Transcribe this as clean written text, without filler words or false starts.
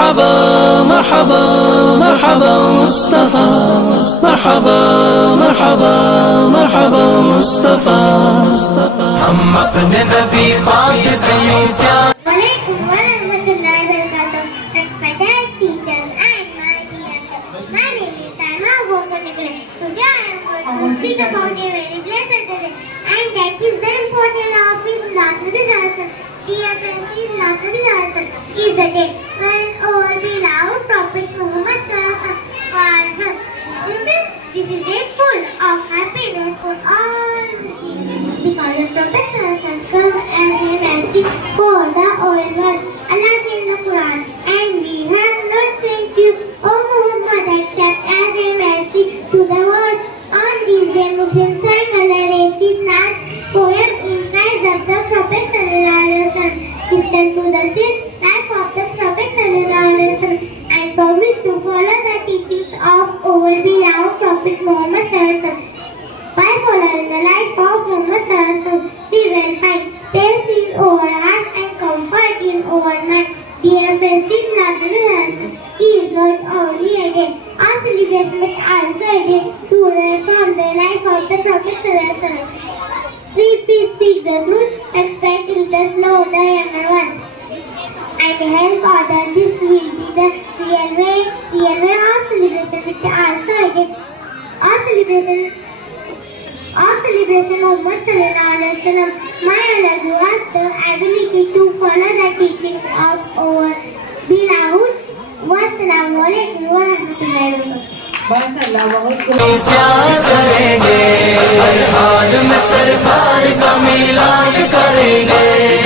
مرحبا مرحبا مرحبا مصطفى مرحبا مرحبا مرحبا مصطفى हम अपने नबी पाक से यूं प्यार Assalamualaikum warahmatullahi wabarakatuh. Respected teachers and my dear friends. My name is Salma Bhopal. Today I am going to speak about a very blessed day, and that is the importance of his last rehearsal. Dear friends, his last rehearsal is the day when our beloved Prophet Muhammad was born. This is a full of happiness for all because the Prophet served as a mercy for the whole world. Allah says in the Quran, and we have not sent you, O Muhammad, except as a mercy to the world. On this day, Muslims sang a last poem in praise of the Prophet Sallallahu Alaihi Wasallam. Listen to the life of the Prophet Sallallahu Alaihi Wasallam and promise to follow the teachings of our beloved Prophet Muhammad Sallallahu Alaihi Wasallam. By following the life of Muhammad Sallallahu Alaihi Wasallam, we will find peace in our heart and comfort in our mind. Dear friends, this Ramadan is not only a day of celebration but also a day to learn from the life of the Prophet Sallallahu Alaihi Wasallam. Please speak the truth, respect elders, love the younger ones, and help others. This will be the real way of celebration, which also a day of celebration of Muhammad Sallallahu Alaihi Wasallam. My Allah gives us the ability to follow the teachings of our beloved. Wassalamu alaikum warahmatullahi wabarakatuh. करेंगे हर हाल में सरकार